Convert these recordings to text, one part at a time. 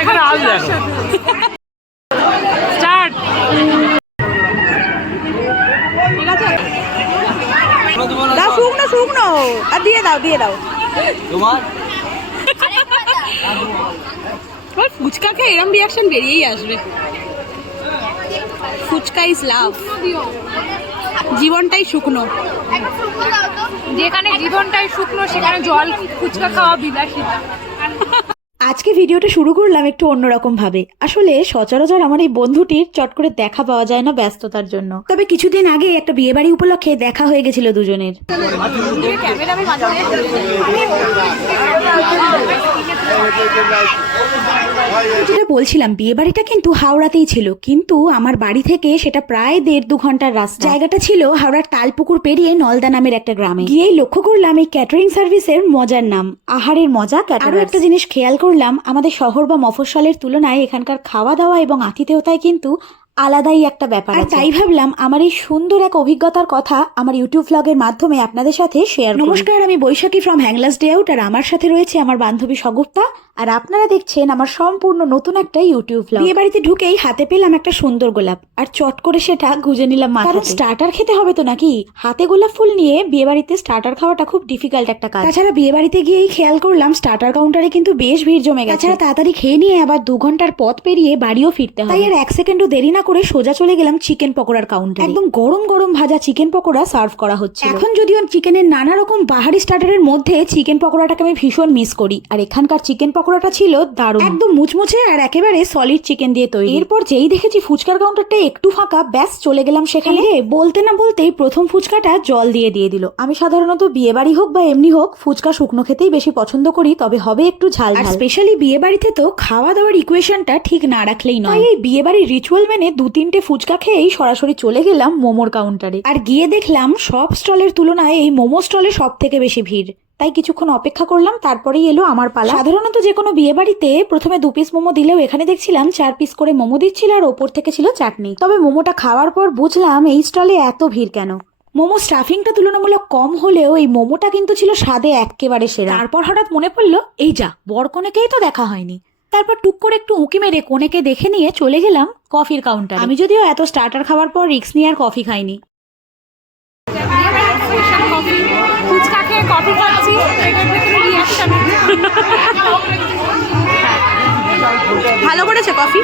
এখানে আসবে স্টার্ট। দাও শুকনো শুকনো। আর দিয়ে দাও দিয়ে দাও। ওই ফুচকাকে এরম রিয়াকশন বেরিয়েই আসবে। ফুচকা ইজ লাভ জীবনটাই শুকনো। যেখানে জীবনটাই শুকনো সেখানে জল ফুচকা খাওয়া বিলাসিতা। আজকে ভিডিওটা শুরু করলাম একটু অন্যরকমভাবে। আসলে সচরাচর আমার এই বন্ধুটির চট করে দেখা পাওয়া যায় না ব্যস্ততার জন্য। তবে কিছুদিন আগে একটা বিয়ে বাড়ি উপলক্ষে দেখা হয়ে গেছিল দুজনের। যেটা বলছিলাম বিয়ে বাড়িটা কিন্তু হাওড়াতেই ছিল। কিন্তু আমার বাড়ি থেকে সেটা প্রায় দেড় দু ঘণ্টার রাস্তা। জায়গাটা ছিল হাওড়ার তালপুকুর পেরিয়ে নলদা নামের একটা গ্রামে। গিয়েই লক্ষ্য করলাম এই ক্যাটারিং সার্ভিসের মজার নাম আহারের মজা আরও একটা জিনিস খেয়াল করলাম আমাদের শহর বা মফস্বলের তুলনায় এখানকার খাওয়া দাওয়া এবং আতিথেয়তায় কিন্তু আলাদাই একটা ব্যাপার আর তাই ভাবলাম আমার এই সুন্দর এক অভিজ্ঞতার কথা আমার ইউটিউব ব্লগের মাধ্যমে আপনাদের সাথে শেয়ার নমস্কার আমি Baishakhi from hanglas day out আর আমার সাথে রয়েছে আমার বান্ধবী সগুপ্তা। আর আপনারা দেখছেন আমার সম্পূর্ণ নতুন একটা ইউটিউব বিয়ে বাড়িতে ঢুকেই হাতে পেলাম একটা সুন্দর গোলাপ, আর চট করে সেটা গুজে নিলাম মাথা স্টার্টার খেতে হবে তো নাকি? হাতে গোলাপ ফুল নিয়ে বিয়ে বাড়িতে স্টার্টার খাওয়াটা খুব ডিফিকাল্ট একটা কাজ। তাছাড়া বিয়ে বাড়িতে গিয়েই খেয়াল করলাম স্টার্টার কাউন্টারে কিন্তু বেশ ভিড় জমে গেছে। তাছাড়া তাড়াতাড়ি খেয়ে নিয়ে আবার দু ঘণ্টার পথ পেরিয়ে বাড়িও ফিরতে হয় তাই আর এক সেকেন্ডও দেরি না করে সোজা চলে গেলাম চিকেন পকোড়ার কাউন্টার একদম গরম গরম ভাজা চিকেন পকোড়া সার্ভ করা হচ্ছে এখন যদিও চিকেনের নানা রকম বাহারি স্টার্টারের মধ্যে চিকেন পকোড়াটাকে আমি ভীষণ মিস করি। আর এখানকার চিকেন পকোড়াটা ছিল দারুণ। একদম মুচমুচে আর একেবারে সলিড চিকেন দিয়ে তৈরি। এরপর যেই দেখেছি ফুচকার কাউন্টারটা একটু ফাঁকা ব্যাস চলে গেলাম সেখানে। বলতে না বলতেই প্রথম ফুচকাটা জল দিয়ে দিয়ে দিল। আমি সাধারণত বিয়ে বাড়ি হোক বা এমনি হোক ফুচকা শুকনো খেতেই বেশি পছন্দ করি তবে হবে একটু ঝাল আর স্পেশালি বিয়ে বাড়িতে তো খাওয়া দাওয়ার ইকুয়েশনটা ঠিক না রাখলেই নয়। এই বিয়ে বাড়ির রিচুয়াল মেনে দু তিনটে ফুচকা খেয়েই সরাসরি চলে গেলাম মোমোর কাউন্টারে আর গিয়ে দেখলাম সব স্টলের তুলনায় এই মোমো স্টলে সব থেকে বেশি ভিড়। তাই কিছুক্ষণ অপেক্ষা করলাম, তারপরেই এলো আমার পালা। সাধারণত যে কোনো বিয়ে বাড়িতে প্রথমে দু পিস মোমো দিলেও এখানে দেখছিলাম চার পিস করে মোমো দিচ্ছিল আর ওপর থেকে ছিল চাটনি। তবে মোমোটা খাওয়ার পর বুঝলাম এই স্টলে এত ভিড় কেন? মোমো স্টাফিংটা তুলনামূলক কম হলেও এই মোমোটা কিন্তু ছিল স্বাদে একেবারে সেরা। তারপর হঠাৎ মনে পড়ল, এই যা বর কনেকেই তো দেখা হয়নি। তারপর টুক করে একটু উঁকি মেরে কোনেকে দেখে নিয়ে চলে গেলাম কফির কাউন্টার। আমি যদিও এত স্টার্টার খাওয়ার পর রিক্স নিয়ে আর কফি খাইনি ফুচকা খেয়ে কফি খাচ্ছি ভালো করেছে কফি?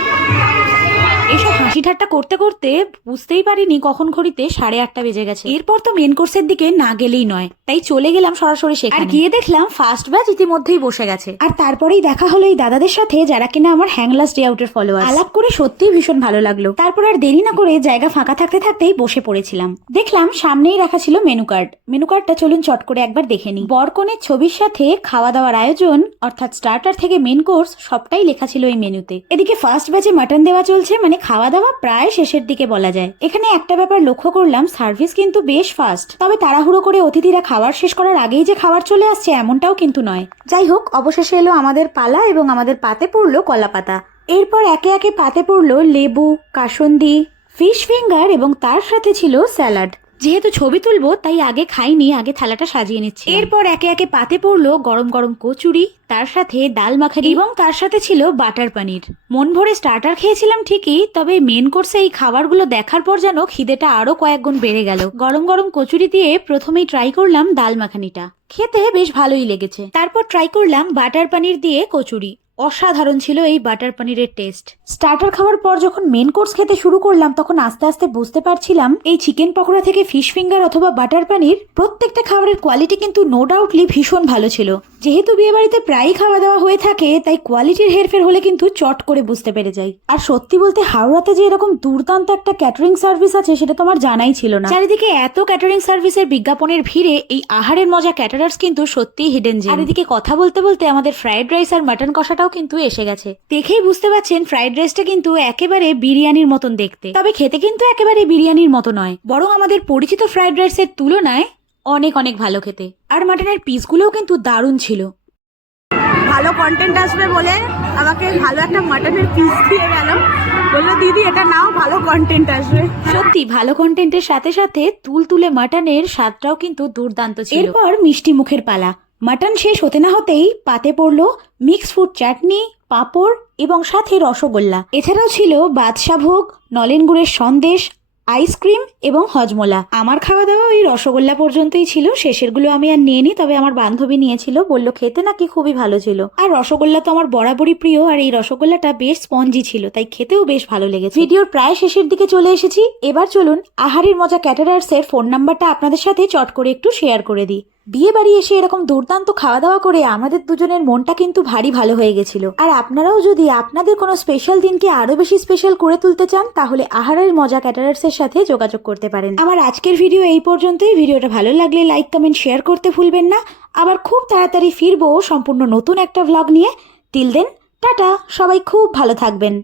হাসি ঠাট্টা করতে করতে বুঝতেই পারিনি কখন ঘড়িতে সাড়ে আটটা বেজে গেছে। এরপর তো মেন কোর্সের দিকে না গেলেই নয়। তাই চলে গেলাম সরাসরি সেখানে। আর গিয়ে দেখলাম ফার্স্ট ব্যাচ ইতিমধ্যেই বসে গেছে। আর তারপরেই দেখা হলো এই দাদাদের সাথে যারা কিনা আমার হ্যাংলাস ডে আউটের ফলোয়ার আলাপ করে সত্যিই ভীষণ ভালো লাগল। তারপর আর দেরি না করে জায়গা ফাঁকা থাকতে থাকতেই বসে পড়েছিলাম। দেখলাম সামনেই রাখা ছিল মেনু কার্ড মেনু কার্ডটা চলুন চট করে একবার দেখে নিই। বরকনের ছবির সাথে খাওয়া দাওয়ার আয়োজন অর্থাৎ স্টার্টার থেকে মেন কোর্স সবটাই লেখা ছিল এই মেনুতে এদিকে ফার্স্ট ব্যাচে মাটন দেওয়া চলছে মানে খাওয়া দাওয়া প্রায় শেষের দিকে বলা যায়। এখানে একটা ব্যাপার লক্ষ্য করলাম, সার্ভিস কিন্তু বেশ ফাস্ট। তবে তাড়াহুড়ো করে অতিথিরা খাবার শেষ করার আগেই যে খাবার চলে আসছে এমনটাও কিন্তু নয়। যাই হোক, অবশেষে এলো আমাদের পালা এবং আমাদের পাতে পড়ল কলা পাতা এরপর একে একে পাতে পড়ল লেবু, কাসন্দি, ফিশ ফিঙ্গার এবং তার সাথে ছিল স্যালাড। যেহেতু ছবি তুলবো, তাই আগে খাইনি, আগে থালাটা সাজিয়ে নিচ্ছি এরপর একে একে পাতে পড়ল গরম গরম কচুরি, তার সাথে ডাল মাখানি এবং তার সাথে ছিল বাটার পানির। মন ভরে স্টার্টার খেয়েছিলাম ঠিকই, তবে মেন কোর্সে এই খাবারগুলো দেখার পর যেন খিদেটা আরও কয়েক গুণ বেড়ে গেল। গরম গরম কচুরি দিয়ে প্রথমেই ট্রাই করলাম ডাল মাখানিটা। খেতে বেশ ভালোই লেগেছে। তারপর ট্রাই করলাম বাটার পানির দিয়ে কচুরি। অসাধারণ ছিল এই বাটার পানিরের টেস্ট। স্টার্টার খাওয়ার পর যখন মেন কোর্স খেতে শুরু করলাম, তখন আস্তে আস্তে বুঝতে পারছিলাম এই চিকেন পকোড়া থেকে ফিশ ফিঙ্গার অথবা বাটার পানির প্রত্যেকটা খাবারের কোয়ালিটি কিন্তু নো ডাউটলি ভীষণ ভালো ছিল। যেহেতু বিয়ে বাড়িতে প্রায়ই খাওয়া দাওয়া হয়ে থাকে, তাই কোয়ালিটির হেরফের হলে কিন্তু চট করে বুঝতে পেরে যাই। আর সত্যি বলতে হাওড়াতে যে এরকম দুর্দান্ত একটা ক্যাটারিং সার্ভিস আছে, সেটা তো আমার জানাই ছিল না। চারিদিকে এত ক্যাটারিং সার্ভিসের বিজ্ঞাপনের ভিড়ে, এই আহারের মজা ক্যাটারার্স কিন্তু সত্যিই হিডেন যে আর এদিকে কথা বলতে বলতে আমাদের ফ্রাইড রাইস আর মাটন কষাটাও কিন্তু এসে গেছে। দেখেই বুঝতে পারছেন ফ্রাইড রাইসটা কিন্তু একেবারে বিরিয়ানির মতন দেখতে। তবে খেতে কিন্তু একেবারে বিরিয়ানির মতো নয়। বরং আমাদের পরিচিত ফ্রাইড রাইসের তুলনায় অনেক অনেক ভালো খেতে। আর মাটনের পিসগুলোও কিন্তু দারুণ ছিল। ভালো কন্টেন্ট আসবে বলে আমাকে ভালো একটা মাটনের পিস দিয়ে গেল। বলল দিদি এটা নাও ভালো কন্টেন্ট আসবে। সত্যি ভালো কন্টেন্টের সাথে সাথে তুলতুলে মাটনের স্বাদটাও কিন্তু দুর্দান্ত ছিল। এরপর মিষ্টি মুখের পালা। মাটন শেষ হতে না হতেই পাতে পড়ল মিক্স ফ্রুট চাটনি পাঁপড় এবং সাথে রসগোল্লা। এছাড়াও ছিল বাদশাহ ভোগ নলেন গুড়ের সন্দেশ আইসক্রিম এবং হজমোলা। আমার খাওয়া দাওয়া ওই রসগোল্লা পর্যন্তই ছিল। শেষেরগুলো আমি আর নিয়ে তবে আমার বান্ধবী নিয়েছিল। বলল, খেতে নাকি খুবই ভালো ছিল। আর রসগোল্লা তো আমার বরাবরই প্রিয়, আর এই রসগোল্লাটা বেশ স্পঞ্জি ছিল, তাই খেতেও বেশ ভালো লেগেছে। ভিডিওর প্রায় শেষের দিকে চলে এসেছি। এবার চলুন আহারের মজা ক্যাটারার্সের ফোন নাম্বারটা আপনাদের সাথে চট করে একটু শেয়ার করে দিই। বিয়ে বাড়ি এসে এরকম দুর্দান্ত খাওয়া দাওয়া করে আমাদের দুজনের মনটা কিন্তু ভারী ভালো হয়ে গেছিল। আর আপনারাও যদি আপনাদের কোনো স্পেশাল দিনকে আরও বেশি স্পেশাল করে তুলতে চান, তাহলে আহারের মজা ক্যাটারার্সের সাথে যোগাযোগ করতে পারেন। আমার আজকের ভিডিও এই পর্যন্তই। ভিডিওটা ভালো লাগলে লাইক কমেন্ট শেয়ার করতে ভুলবেন না। আবার খুব তাড়াতাড়ি ফিরবো সম্পূর্ণ নতুন একটা ভ্লগ নিয়ে। Till then tata! সবাই খুব ভালো থাকবেন।